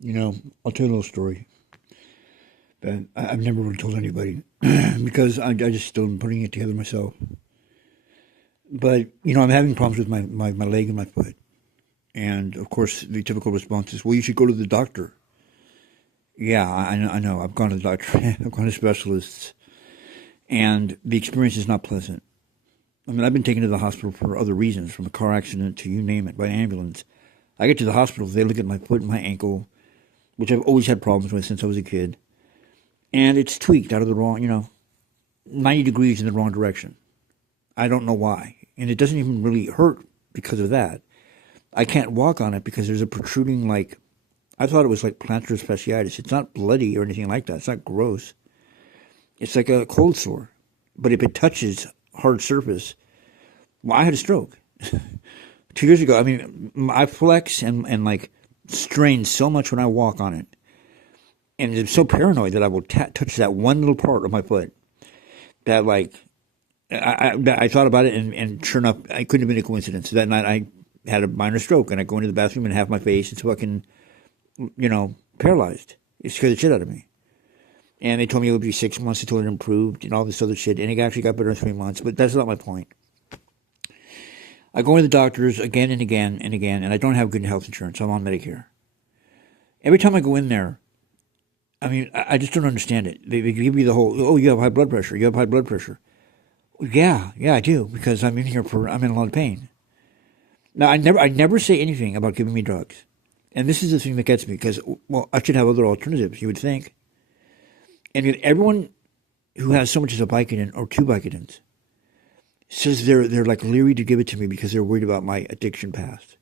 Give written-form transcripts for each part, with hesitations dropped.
You know, I'll tell you a little story that I've never really told anybody because I just still am putting it together myself. But, I'm having problems with my leg and my foot. And, of course, the typical response is, well, you should go to the doctor. Yeah, I know. I've gone to the doctor. I've gone to specialists. And the experience is not pleasant. I mean, I've been taken to the hospital for other reasons, from a car accident to you name it, by ambulance. I get to the hospital, they look at my foot and my ankle, which I've always had problems with since I was a kid. And it's tweaked out of the wrong, 90 degrees in the wrong direction. I don't know why. And it doesn't even really hurt because of that. I can't walk on it because there's a protruding, I thought it was like plantar fasciitis. It's not bloody or anything like that. It's not gross. It's like a cold sore. But if it touches hard surface, well, I had a stroke 2 years ago. I mean, I flex and like strain so much when I walk on it. And I'm so paranoid that I will touch that one little part of my foot that I thought about it, and sure enough, it couldn't have been a coincidence. That night I had a minor stroke, and I go into the bathroom and have my face. It's fucking, paralyzed. It scared the shit out of me. And they told me it would be 6 months until it improved and all this other shit. And it actually got better in 3 months, but that's not my point. I go into the doctors again and again and again, and I don't have good health insurance. I'm on Medicare. Every time I go in there, I mean, I just don't understand it. They give me the whole, oh, you have high blood pressure. You have high blood pressure. Yeah, I do, because I'm in a lot of pain. Now, I never say anything about giving me drugs. And this is the thing that gets me, because, well, I should have other alternatives, you would think. And yet everyone who has so much as a Vicodin or two Vicodins says they're like leery to give it to me because they're worried about my addiction past.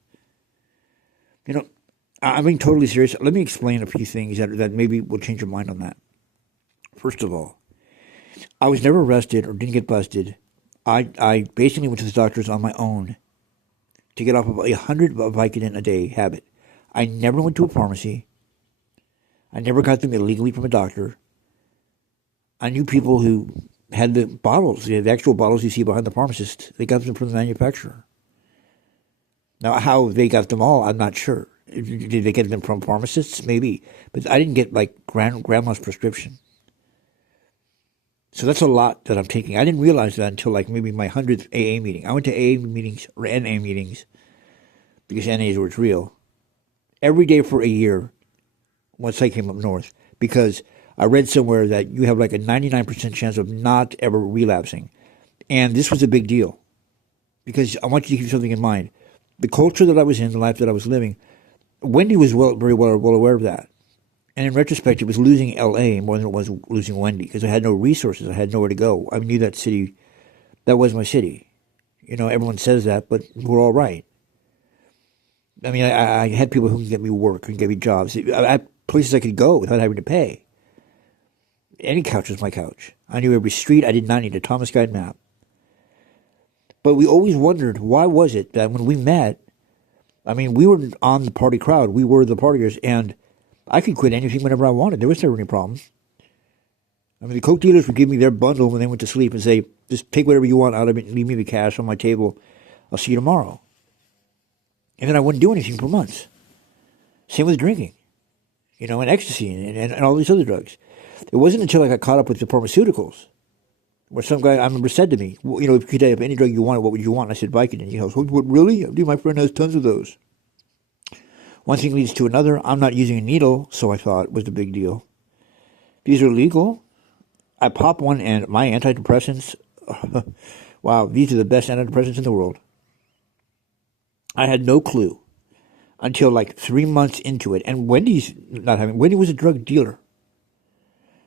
I'm being totally serious. Let me explain a few things that maybe will change your mind on that. First of all, I was never arrested or didn't get busted. I basically went to the doctors on my own to get off of 100 Vicodin a day habit. I never went to a pharmacy. I never got them illegally from a doctor. I knew people who had the bottles, the actual bottles you see behind the pharmacist. They got them from the manufacturer. Now, how they got them all, I'm not sure. Did they get them from pharmacists? Maybe. But I didn't get, grandma's prescription. So that's a lot that I'm taking. I didn't realize that until, maybe my 100th AA meeting. I went to AA meetings, or NA meetings, because NA is where it's real, every day for a year once I came up north. Because I read somewhere that you have, a 99% chance of not ever relapsing. And this was a big deal. Because I want you to keep something in mind. The culture that I was in, the life that I was living, Wendy was very well aware of that. And in retrospect, it was losing L.A. more than it was losing Wendy, because I had no resources. I had nowhere to go. I knew that city. That was my city. Everyone says that, but we're all right. I mean, I had people who could get me work, who could get me jobs. I had places I could go without having to pay. Any couch was my couch. I knew every street. I did not need a Thomas Guide map. But we always wondered, why was it that when we met, I mean, we were on the party crowd. We were the partiers, and I could quit anything whenever I wanted. There was never any problems. I mean, the coke dealers would give me their bundle when they went to sleep and say, just take whatever you want out of it and leave me the cash on my table. I'll see you tomorrow. And then I wouldn't do anything for months. Same with drinking, and ecstasy and all these other drugs. It wasn't until I got caught up with the pharmaceuticals where some guy I remember said to me, well, if you could have any drug you wanted, what would you want? And I said, Vicodin. He goes, what, really? Dude, my friend has tons of those. One thing leads to another. I'm not using a needle, so I thought was the big deal. These are legal. I pop one, and my antidepressants, wow, these are the best antidepressants in the world. I had no clue until 3 months into it. And Wendy was a drug dealer.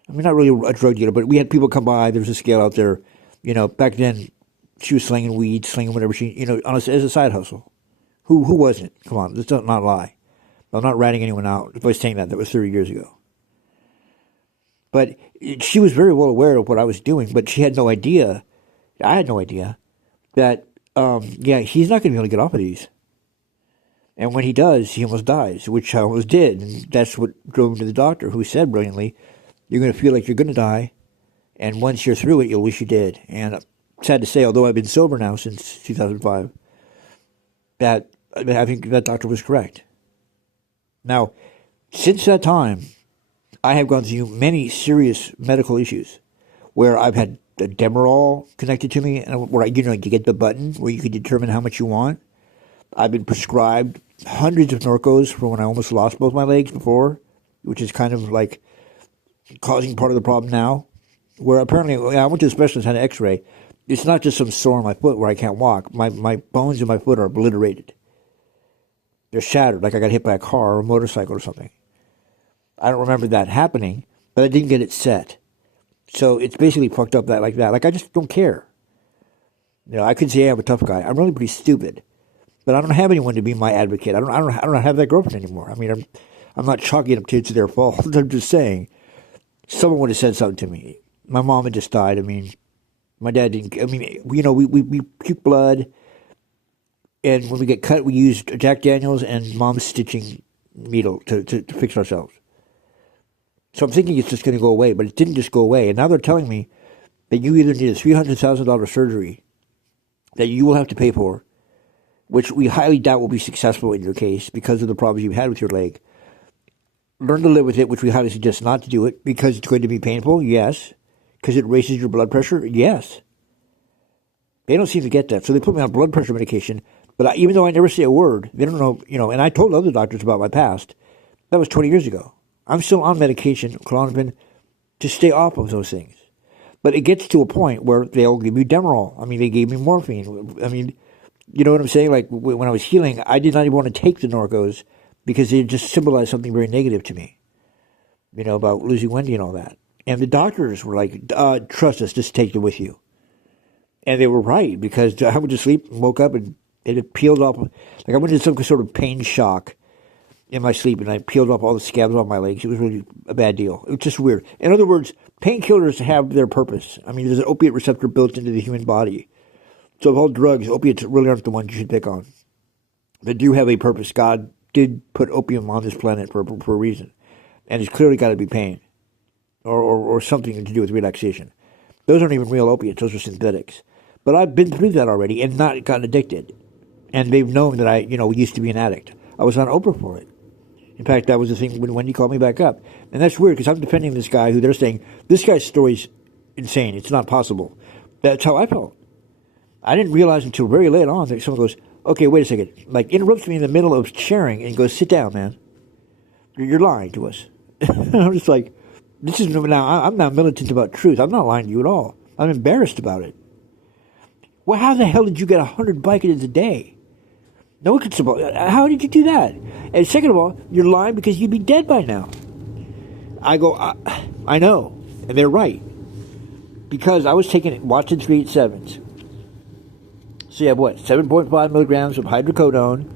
I mean, not really a drug dealer, but we had people come by. There was a scale out there. Back then, she was slinging weed, slinging whatever as a side hustle. Who wasn't? Come on, let's not lie. I'm not ratting anyone out by saying that. That was 30 years ago. But she was very well aware of what I was doing, but she had no idea. I had no idea that, he's not going to be able to get off of these. And when he does, he almost dies, which I almost did. And that's what drove him to the doctor, who said brilliantly, you're going to feel like you're going to die, and once you're through it, you'll wish you did. And sad to say, although I've been sober now since 2005, that I think that doctor was correct. Now, Since that time, I have gone through many serious medical issues where I've had a Demerol connected to me, and where you get the button where you can determine how much you want. I've been prescribed hundreds of Norcos for when I almost lost both my legs before, which is kind of like causing part of the problem now. Where apparently, I went to a specialist, had an X-ray. It's not just some sore on my foot where I can't walk. My bones in my foot are obliterated. They're shattered, like I got hit by a car or a motorcycle or something. I don't remember that happening, but I didn't get it set. So it's basically fucked up like that. Like, I just don't care. I could say I'm a tough guy. I'm really pretty stupid, but I don't have anyone to be my advocate. I don't have that girlfriend anymore. I mean, I'm not chalking it up to their fault. I'm just saying, someone would have said something to me. My mom had just died. I mean, my dad didn't. I mean, we puke blood, and when we get cut, we use Jack Daniels and mom's stitching needle to fix ourselves. So I'm thinking it's just going to go away, but it didn't just go away. And now they're telling me that you either need a $300,000 surgery that you will have to pay for, which we highly doubt will be successful in your case because of the problems you've had with your leg. Learn to live with it, which we highly suggest not to do it because it's going to be painful, yes. Because it raises your blood pressure, yes. They don't seem to get that. So they put me on blood pressure medication, but even though I never say a word, they don't know, and I told other doctors about my past. That was 20 years ago. I'm still on medication, Klonopin, to stay off of those things. But it gets to a point where they'll give you Demerol. I mean, they gave me morphine. I mean, you know what I'm saying? Like, when I was healing, I did not even want to take the Norcos because they just symbolized something very negative to me, about losing Wendy and all that. And the doctors were like, trust us, just take it with you. And they were right, because I went to sleep and woke up and it had peeled off. Like, I went into some sort of pain shock in my sleep, and I peeled off all the scabs off my legs. It was really a bad deal. It was just weird. In other words, painkillers have their purpose. I mean, there's an opiate receptor built into the human body. So of all drugs, opiates really aren't the ones you should pick on. They do have a purpose. God did put opium on this planet for a reason. And it's clearly got to be pain or something to do with relaxation. Those aren't even real opiates. Those are synthetics. But I've been through that already and not gotten addicted. And they've known that I, used to be an addict. I was on Oprah for it. In fact, that was the thing when Wendy called me back up. And that's weird because I'm defending this guy who they're saying, this guy's story's insane. It's not possible. That's how I felt. I didn't realize until very late on that someone goes, okay, wait a second. Like, interrupts me in the middle of sharing and goes, sit down, man. You're lying to us. I'm just like, I'm now militant about truth. I'm not lying to you at all. I'm embarrassed about it. Well, how the hell did you get 100 Vicodins a day? No one could suppose. How did you do that? And second of all, you're lying because you'd be dead by now. I go, I know. And they're right. Because I was taking Watson 387s. So you have what? 7.5 milligrams of hydrocodone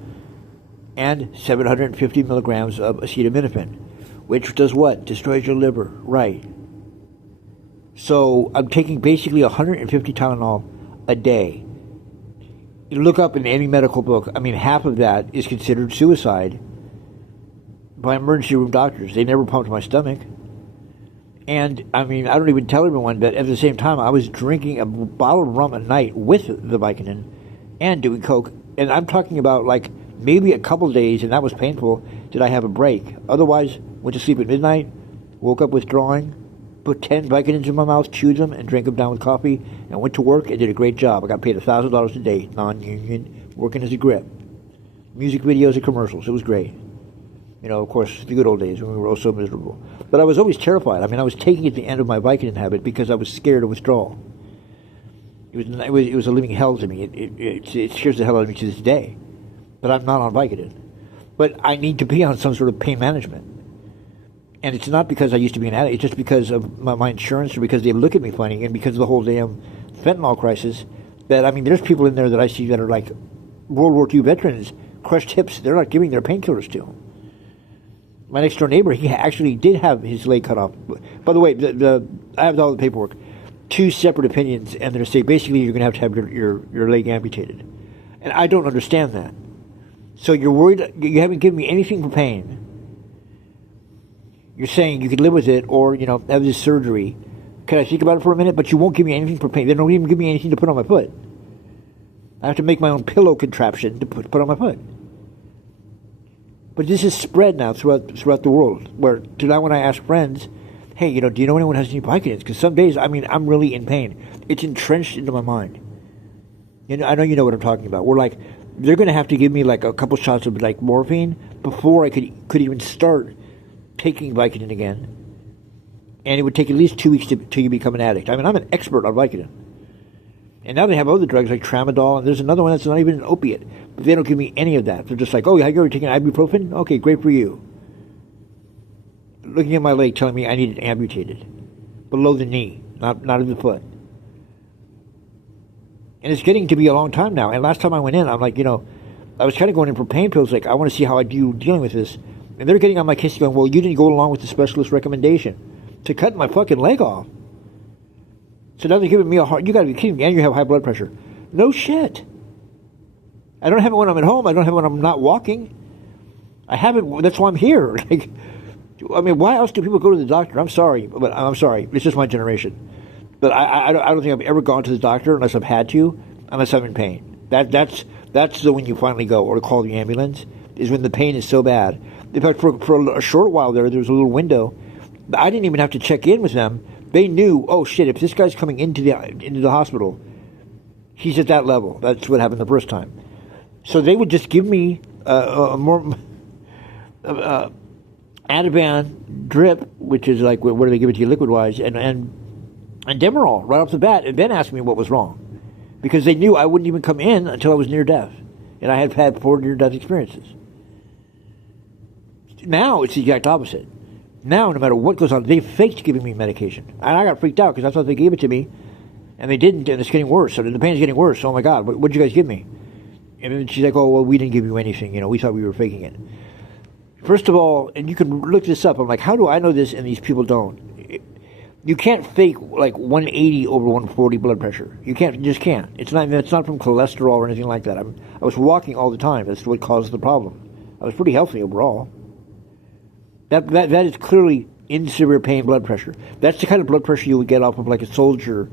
and 750 milligrams of acetaminophen. Which does what? Destroys your liver. Right. So I'm taking basically 150 Tylenol a day. You look up in any medical book, I mean, half of that is considered suicide by emergency room doctors. They never pumped my stomach. And, I mean, I don't even tell everyone, but at the same time, I was drinking a bottle of rum a night with the Vicodin and doing coke. And I'm talking about, like, maybe a couple days, and that was painful, did I have a break. Otherwise, went to sleep at midnight, woke up withdrawing, put 10 Vicodins in my mouth, chewed them, and drank them down with coffee, and went to work and did a great job. I got paid $1,000 a day, non-union, working as a grip. Music videos and commercials. It was great. Of course, the good old days when we were all so miserable. But I was always terrified. I mean, I was taking at the end of my Vicodin habit because I was scared of withdrawal. It was a living hell to me. It scares the hell out of me to this day. But I'm not on Vicodin. But I need to be on some sort of pain management. And it's not because I used to be an addict. It's just because of my insurance or because they look at me funny and because of the whole damn fentanyl crisis. That, I mean, there's people in there that I see that are like World War II veterans, crushed hips. They're not giving their painkillers to them. My next door neighbor, he actually did have his leg cut off. By the way, I have all the paperwork. 2 separate opinions, and they say basically you're going to have your leg amputated. And I don't understand that. So you're worried, you haven't given me anything for pain. You're saying you could live with it or, have this surgery. Can I think about it for a minute? But you won't give me anything for pain. They don't even give me anything to put on my foot. I have to make my own pillow contraption to put on my foot. But this is spread now throughout the world. Where tonight when I ask friends, hey, do you know anyone who has any Vicodins? Because some days, I'm really in pain. It's entrenched into my mind. I know you know what I'm talking about. We're like, they're going to have to give me like a couple shots of like morphine before I could even start taking Vicodin again. And it would take at least 2 weeks till you become an addict. I'm an expert on Vicodin. And now they have other drugs like tramadol, and there's another one that's not even an opiate. But they don't give me any of that. They're just like, oh, have you ever taken ibuprofen? Okay, great for you. Looking at my leg telling me I need it amputated. Below the knee, not at the foot. And it's getting to be a long time now. And last time I went in, I'm like, I was kind of going in for pain pills. Like, I want to see how I do dealing with this. And they're getting on my case going, well, you didn't go along with the specialist recommendation to cut my fucking leg off. So now they're giving me a heart. You got to be kidding me. And you have high blood pressure. No shit. I don't have it when I'm at home. I don't have it when I'm not walking. I have it. That's why I'm here. Why else do people go to the doctor? I'm sorry, but I'm sorry. It's just my generation. But I don't think I've ever gone to the doctor unless I've had to, unless I'm in pain. That's the when you finally go or call the ambulance, is when the pain is so bad. In fact, for a short while there was a little window. I didn't even have to check in with them. They knew, oh shit, if this guy's coming into the hospital, he's at that level. That's what happened the first time. So they would just give me a more Ativan drip, which is like where they give it to you liquid-wise, and Demerol right off the bat, and then asked me what was wrong. Because they knew I wouldn't even come in until I was near death. And I had had 4 near-death experiences. Now it's the exact opposite. Now, no matter what goes on, they faked giving me medication. And I got freaked out because I thought they gave it to me, and they didn't, and it's getting worse. So the pain's getting worse. Oh my God, what did you guys give me? And then she's like, oh, well, we didn't give you anything. We thought we were faking it. First of all, and you can look this up, I'm like, how do I know this and these people don't? You can't fake like 180 over 140 blood pressure. You just can't. It's not from cholesterol or anything like that. I was walking all the time. That's what caused the problem. I was pretty healthy overall. That is clearly in severe pain blood pressure. That's the kind of blood pressure you would get off of like a soldier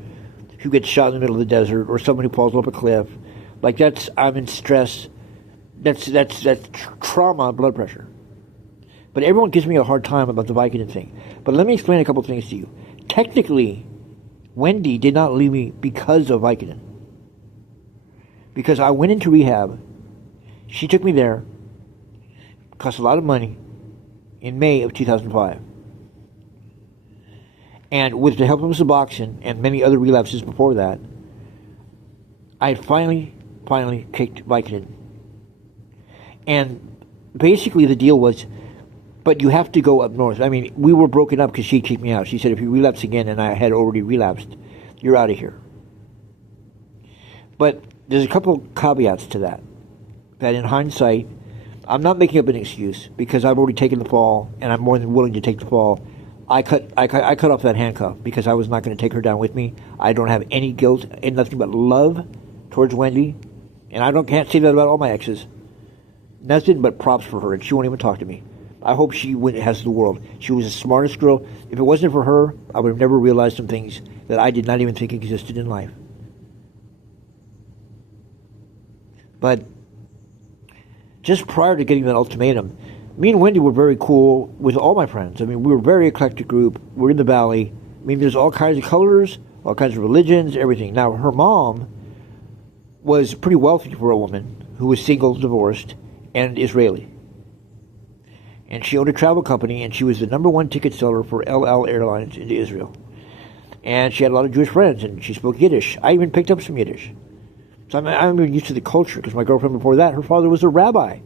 who gets shot in the middle of the desert or someone who falls off a cliff. Like I'm in stress. That's trauma blood pressure. But everyone gives me a hard time about the Vicodin thing. But let me explain a couple things to you. Technically, Wendy did not leave me because of Vicodin. Because I went into rehab. She took me there. It cost a lot of money. In May of 2005. And with the help of Suboxone and many other relapses before that, I had finally kicked Vicodin. And basically the deal was, but you have to go up north. We were broken up because she kicked me out. She said, if you relapse again, and I had already relapsed, you're out of here. But there's a couple caveats to that. That in hindsight, I'm not making up an excuse because I've already taken the fall, and I'm more than willing to take the fall. I cut off that handcuff because I was not going to take her down with me. I don't have any guilt and nothing but love towards Wendy, and can't say that about all my exes. Nothing but props for her, and she won't even talk to me. I hope she has the world. She was the smartest girl. If it wasn't for her, I would have never realized some things that I did not even think existed in life. But just prior to getting that ultimatum, me and Wendy were very cool with all my friends. We were a very eclectic group. We're in the valley. There's all kinds of colors, all kinds of religions, everything. Now, her mom was pretty wealthy for a woman who was single, divorced, and Israeli. And she owned a travel company, and she was the #1 ticket seller for El Al Airlines into Israel. And she had a lot of Jewish friends, and she spoke Yiddish. I even picked up some Yiddish. So I'm used to the culture, because my girlfriend before that, her father was a rabbi.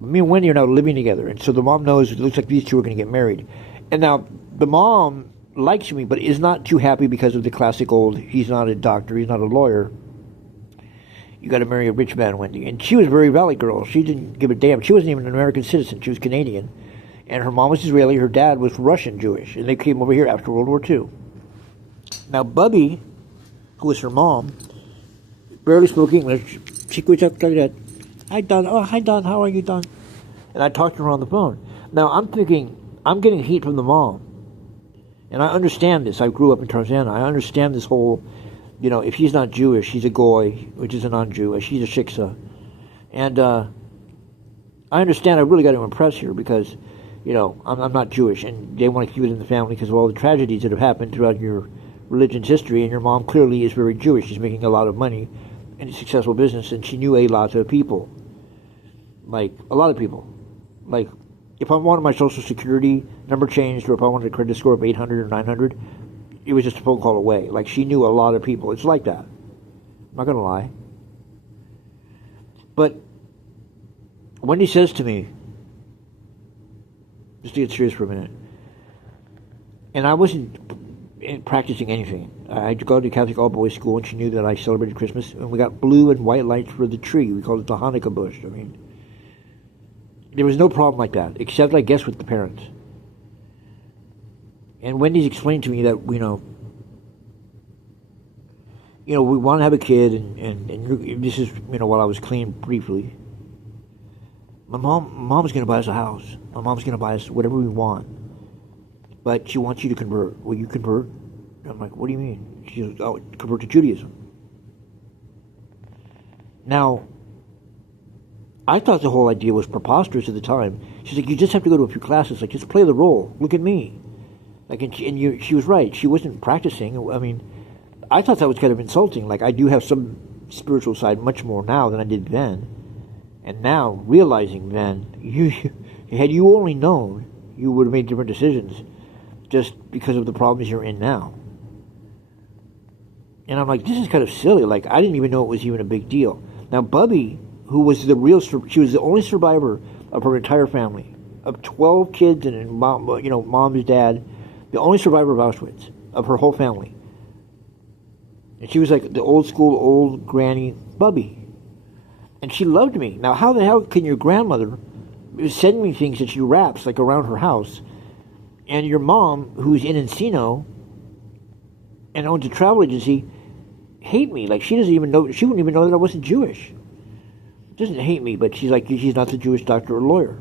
Me and Wendy are now living together, and so the mom knows it looks like these two are going to get married. And now the mom likes me, but is not too happy because of the classic old, he's not a doctor, he's not a lawyer. You got to marry a rich man, Wendy. And she was a very valley girl. She didn't give a damn. She wasn't even an American citizen. She was Canadian. And her mom was Israeli. Her dad was Russian Jewish. And they came over here after World War II. Now, Bubby, who was her mom, barely spoke English. She quit up like that. Hi, Don. Oh, hi, Don. How are you, Don? And I talked to her on the phone. Now, I'm thinking, I'm getting heat from the mom. And I understand this. I grew up in Tarzana. I understand this whole, if he's not Jewish, he's a goy, which is a non-Jew. She's a shiksa. And I understand I really got to impress here because, I'm not Jewish, and they want to keep it in the family because of all the tragedies that have happened throughout your religion's history, and your mom clearly is very Jewish. She's making a lot of money in a successful business, and she knew a lot of people. Like, a lot of people. Like, if I wanted my Social Security number changed, or if I wanted a credit score of 800 or 900, it was just a phone call away. Like, she knew a lot of people. It's like that. I'm not going to lie. But Wendy says to me, just to get serious for a minute, and I wasn't practicing anything. I had gone to Catholic all-boys school, and she knew that I celebrated Christmas, and we got blue and white lights for the tree. We called it the Hanukkah bush. I mean, there was no problem like that, except, I guess, with the parents. And Wendy's explained to me that, we want to have a kid, and this is, while I was clean briefly. Mom's going to buy us a house. My mom's going to buy us whatever we want. But she wants you to convert. Will you convert? I'm like, what do you mean? She goes, oh, convert to Judaism. Now, I thought the whole idea was preposterous at the time. She's like, you just have to go to a few classes. Like, just play the role. Look at me. Like, she was right. She wasn't practicing. I mean, I thought that was kind of insulting. Like, I do have some spiritual side much more now than I did then. And now, realizing then, had you only known, you would have made different decisions just because of the problems you're in now. And I'm like, this is kind of silly. Like, I didn't even know it was even a big deal. Now, Bubby, who was she was the only survivor of her entire family, of 12 kids and mom's dad, the only survivor of Auschwitz, of her whole family. And she was like the old school, old granny Bubby. And she loved me. Now, how the hell can your grandmother send me things that she wraps, like, around her house, and your mom, who's in Encino and owns a travel agency, hate me? Like, she wouldn't even know that I wasn't Jewish. She doesn't hate me, but she's like, she's not the Jewish doctor or lawyer.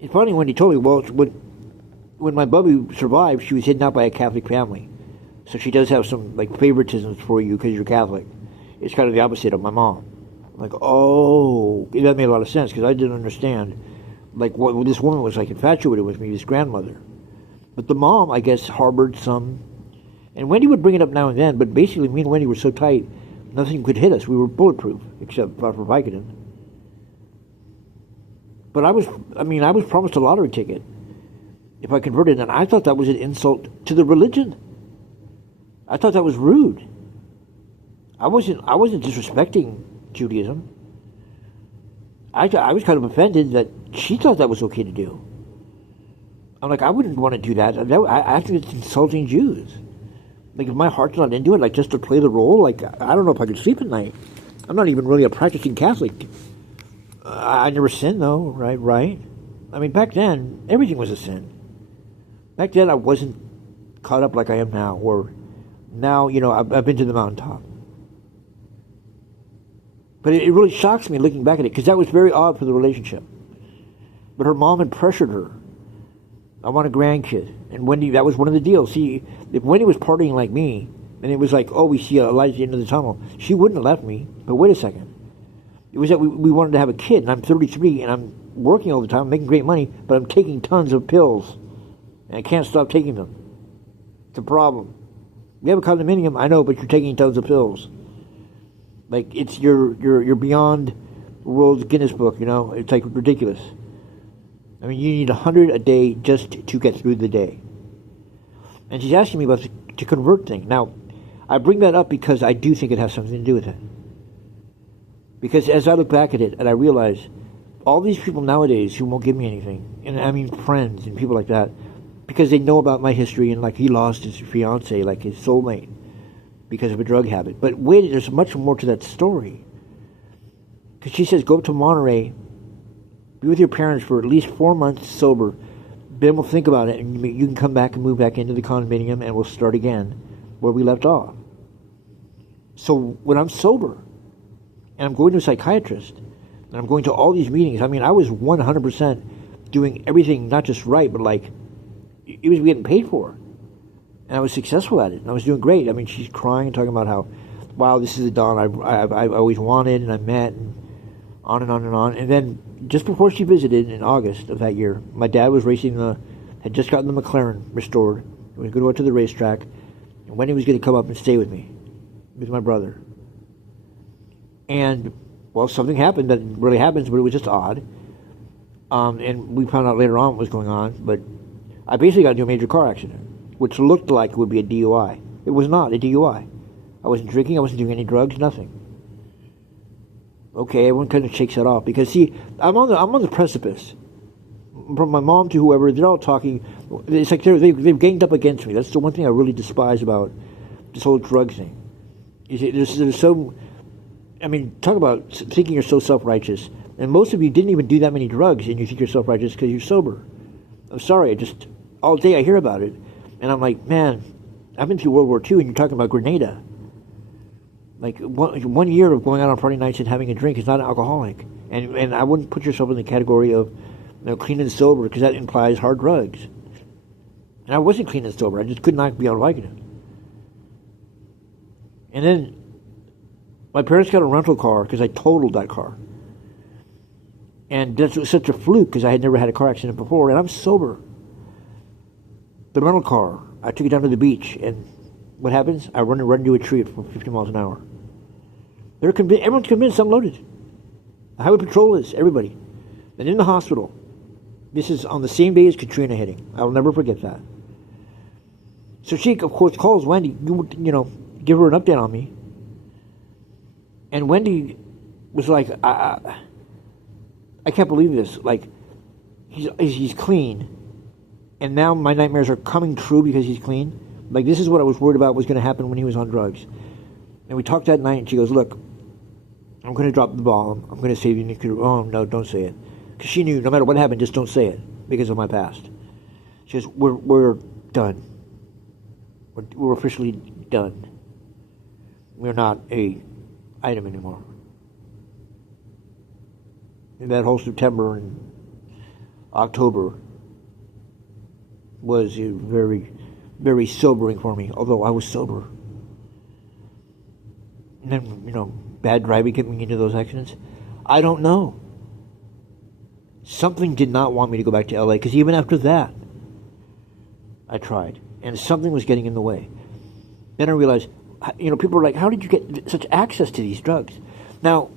It's funny when he told me, well, when my Bubby survived, she was hidden out by a Catholic family. So she does have some, like, favoritisms for you because you're Catholic. It's kind of the opposite of my mom. Like, oh, that made a lot of sense because I didn't understand, like, what this woman was, like, infatuated with me, this grandmother. But the mom, I guess, harbored some, and Wendy would bring it up now and then, but basically me and Wendy were so tight, nothing could hit us. We were bulletproof, except for vicodin. But I was promised a lottery ticket if I converted, and I thought that was an insult to the religion. I thought that was rude. I wasn't disrespecting Judaism. I was kind of offended that she thought that was okay to do. I'm like, I wouldn't want to do that. I think it's insulting Jews. Like, if my heart's not into it, like, just to play the role, like, I don't know if I could sleep at night. I'm not even really a practicing Catholic. I never sinned, though, right? I mean, back then, everything was a sin. Back then, I wasn't caught up like I am now, or now, I've been to the mountaintop. But it really shocks me looking back at it, because that was very odd for the relationship. But her mom had pressured her. I want a grandkid. And Wendy, that was one of the deals. See, if Wendy was partying like me, and it was like, oh, we see a light at the end of the tunnel, she wouldn't have left me. But wait a second. It was that we wanted to have a kid, and I'm 33, and I'm working all the time, making great money, but I'm taking tons of pills. And I can't stop taking them. It's a problem. We have a condominium, I know, but you're taking tons of pills. Like, it's you're beyond world's Guinness book, It's like ridiculous. I mean, you need 100 a day just to get through the day. And she's asking me about the convert thing. Now, I bring that up because I do think it has something to do with it. Because as I look back at it, and I realize all these people nowadays who won't give me anything, and I mean friends and people like that, because they know about my history, and like he lost his fiance, like his soulmate, because of a drug habit. But wait, there's much more to that story. Because she says, go to Monterey, be with your parents for at least 4 months sober, then we'll think about it, and you can come back and move back into the condominium, and we'll start again where we left off. So when I'm sober, and I'm going to a psychiatrist, and I'm going to all these meetings, I mean, I was 100% doing everything, not just right, but like, it was getting paid for. And I was successful at it, and I was doing great. I mean, she's crying and talking about how, wow, this is the Don I've always wanted, and I met, and on and on and on. And then just before she visited in August of that year, my dad was had just gotten the McLaren restored. We were going to go to the racetrack, and Wendy was going to come up and stay with me, with my brother. And, well, something happened that really happens, but it was just odd. And we found out later on what was going on, but I basically got into a major car accident, which looked like it would be a DUI. It was not a DUI. I wasn't drinking, I wasn't doing any drugs, nothing. Okay, everyone kind of shakes that off because, see, I'm on the precipice. From my mom to whoever, they're all talking. It's like they've ganged up against me. That's the one thing I really despise about this whole drug thing. There's so, I mean, talk about thinking you're so self-righteous. And most of you didn't even do that many drugs, and you think you're self-righteous because you're sober. I'm sorry, all day I hear about it, and I'm like, man, I've been through World War II, and you're talking about Grenada. Like, one year of going out on Friday nights and having a drink is not an alcoholic. And I wouldn't put yourself in the category of clean and sober, because that implies hard drugs. And I wasn't clean and sober. I just could not be on Vicodin. And then my parents got a rental car because I totaled that car. And that was such a fluke because I had never had a car accident before, and I'm sober. The rental car, I took it down to the beach, and what happens? I run into a tree at 50 miles an hour. Everyone's convinced I'm loaded. The highway patrol is, everybody. And in the hospital, this is on the same day as Katrina hitting. I'll never forget that. So she, of course, calls Wendy, give her an update on me. And Wendy was like, I can't believe this. Like, he's clean, and now my nightmares are coming true because he's clean. Like, this is what I was worried about was going to happen when he was on drugs. And we talked that night, and she goes, look, I'm going to drop the bomb. I'm going to save you. Oh, no, don't say it. Because she knew no matter what happened, just don't say it because of my past. She goes, we're done. We're officially done. We're not a item anymore. And that whole September and October was very, very sobering for me, although I was sober. And then, bad driving kept me into those accidents. I don't know. Something did not want me to go back to LA, because even after that, I tried. And something was getting in the way. Then I realized, people are like, how did you get such access to these drugs? Now,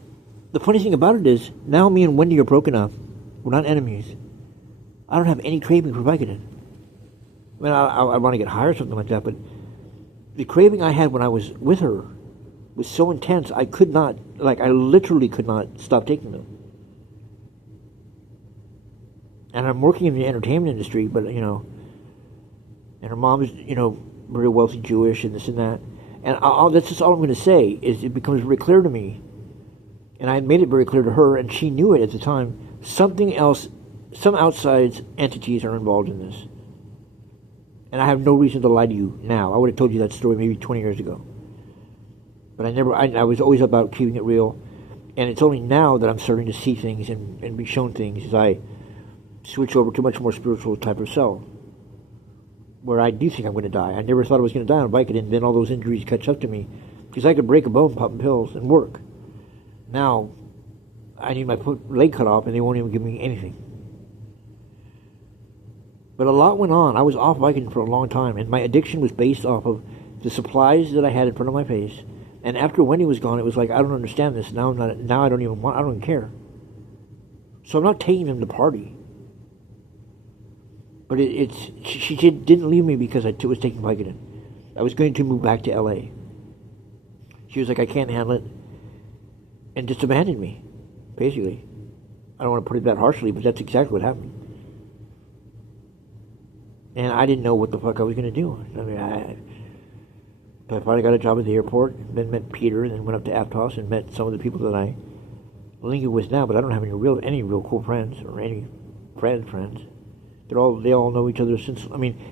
the funny thing about it is, now me and Wendy are broken up. We're not enemies. I don't have any craving for Vicodin. I mean, I want to get high or something like that, but the craving I had when I was with her was so intense, I literally could not stop taking them. And I'm working in the entertainment industry, but, and her mom is, very wealthy Jewish and this and that. And that's just all I'm going to say, is it becomes very clear to me, and I made it very clear to her, and she knew it at the time, something else, some outside entities are involved in this. And I have no reason to lie to you now. I would have told you that story maybe 20 years ago. But I was always about keeping it real. And it's only now that I'm starting to see things and be shown things as I switch over to a much more spiritual type of self, where I do think I'm going to die. I never thought I was going to die on Vicodin, and then all those injuries catch up to me, because I could break a bone popping pills and work. Now, I need my leg cut off, and they won't even give me anything. But a lot went on. I was off Vicodin for a long time, and my addiction was based off of the supplies that I had in front of my face. And after Wendy was gone, it was like, I don't understand this. Now I don't even care. So I'm not taking them to party. But she didn't leave me because I was taking Vicodin. I was going to move back to LA. She was like, I can't handle it. And just abandoned me, basically. I don't want to put it that harshly, but that's exactly what happened. And I didn't know what the fuck I was going to do. I mean, I finally got a job at the airport, then met Peter, and then went up to Aptos and met some of the people that I linger with now, but I don't have any real cool friends, or any friends. They all know each other since,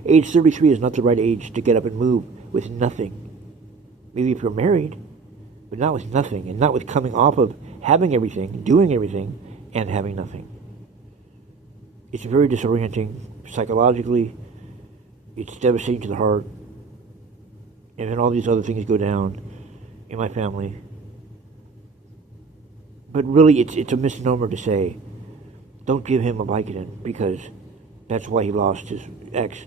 age 33 is not the right age to get up and move with nothing. Maybe if you're married, but not with nothing, and not with coming off of having everything, doing everything, and having nothing. It's very disorienting psychologically. It's devastating to the heart. And then all these other things go down in my family. But really, it's a misnomer to say, don't give him a Vicodin because that's why he lost his ex.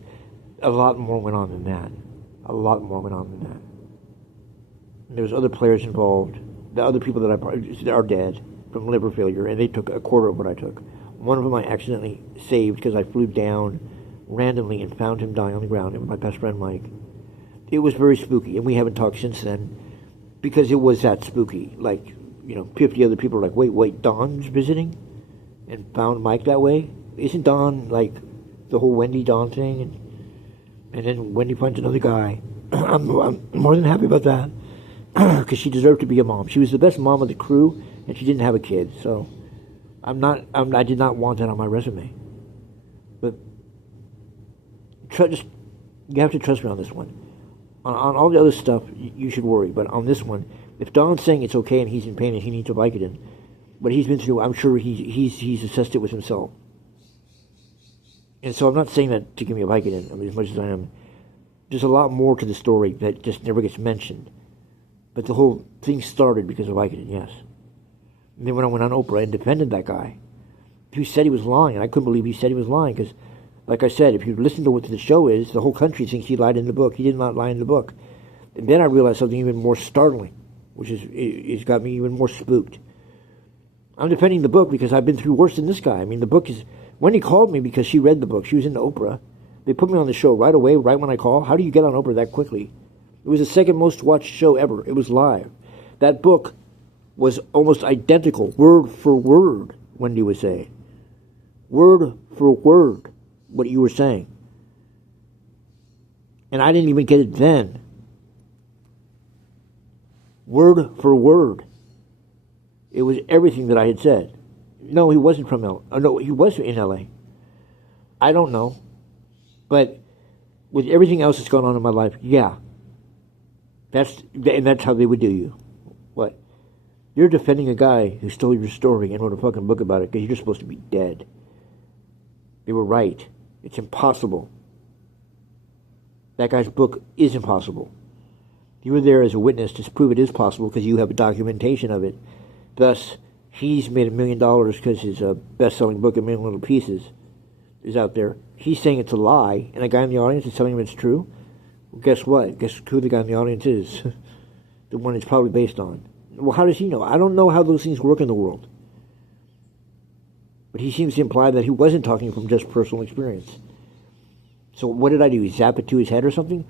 A lot more went on than that. A lot more went on than that. There was other players involved. The other people that are dead from liver failure, and they took a quarter of what I took. One of them I accidentally saved because I flew down randomly and found him dying on the ground. It was my best friend Mike. It was very spooky, and we haven't talked since then because it was that spooky. Like, 50 other people are like, wait, Don's visiting and found Mike that way? Isn't Don like the whole Wendy Don thing? And then Wendy finds another guy. I'm more than happy about that because she deserved to be a mom. She was the best mom of the crew, and she didn't have a kid. So I did not want that on my resume. But you have to trust me on this one. On all the other stuff, you should worry. But on this one, if Don's saying it's okay and he's in pain and he needs a Vicodin, what he's been through, I'm sure he's assessed it with himself. And so I'm not saying that to give me a Vicodin, as much as I am. There's a lot more to the story that just never gets mentioned. But the whole thing started because of Vicodin, yes. And then when I went on Oprah and defended that guy, who said he was lying, and I couldn't believe he said he was lying, because, like I said, if you listen to what the show is, the whole country thinks he lied in the book. He did not lie in the book. And then I realized something even more startling, which is got me even more spooked. I'm defending the book because I've been through worse than this guy. I mean, the book is... Wendy called me because she read the book. She was into Oprah. They put me on the show right away, right when I call. How do you get on Oprah that quickly? It was the second most watched show ever. It was live. That book was almost identical, word for word, Wendy was saying. Word for word, what you were saying. And I didn't even get it then. Word for word. It was everything that I had said. No, he wasn't from L. No, he was in L.A. I don't know. But with everything else that's gone on in my life, yeah. That's how they would do you. What? You're defending a guy who stole your story and wrote a fucking book about it because you're supposed to be dead. They were right. It's impossible. That guy's book is impossible. You were there as a witness to prove it is possible because you have a documentation of it. Thus, he's made $1 million because his best-selling book, A Million Little Pieces, is out there. He's saying it's a lie, and a guy in the audience is telling him it's true. Well, guess what? Guess who the guy in the audience is? The one it's probably based on. Well, how does he know? I don't know how those things work in the world. But he seems to imply that he wasn't talking from just personal experience. So what did I do? Zap it to his head or something?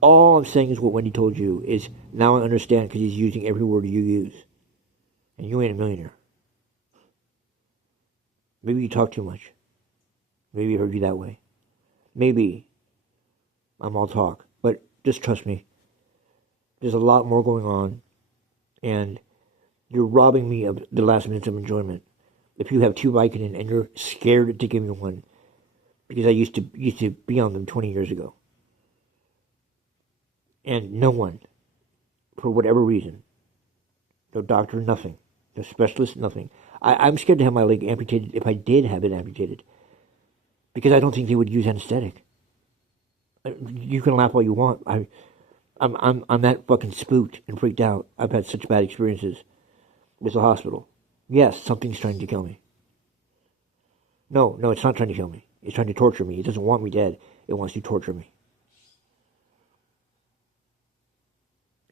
All I'm saying is what Wendy told you is now I understand because he's using every word you use. And you ain't a millionaire. Maybe you talk too much. Maybe he heard you that way. Maybe I'm all talk. But just trust me. There's a lot more going on. And you're robbing me of the last minutes of enjoyment. If you have 2 Vicodin and you're scared to give me one. Because I used to be on them 20 years ago. And no one, for whatever reason, no doctor, nothing, no specialist, nothing. I'm scared to have my leg amputated if I did have it amputated. Because I don't think they would use anesthetic. You can laugh all you want. I'm that fucking spooked and freaked out. I've had such bad experiences with the hospital. Yes, something's trying to kill me. No, it's not trying to kill me. It's trying to torture me. It doesn't want me dead. It wants to torture me.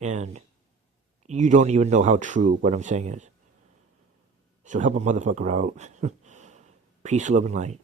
And you don't even know how true what I'm saying is. So help a motherfucker out. Peace, love, and light.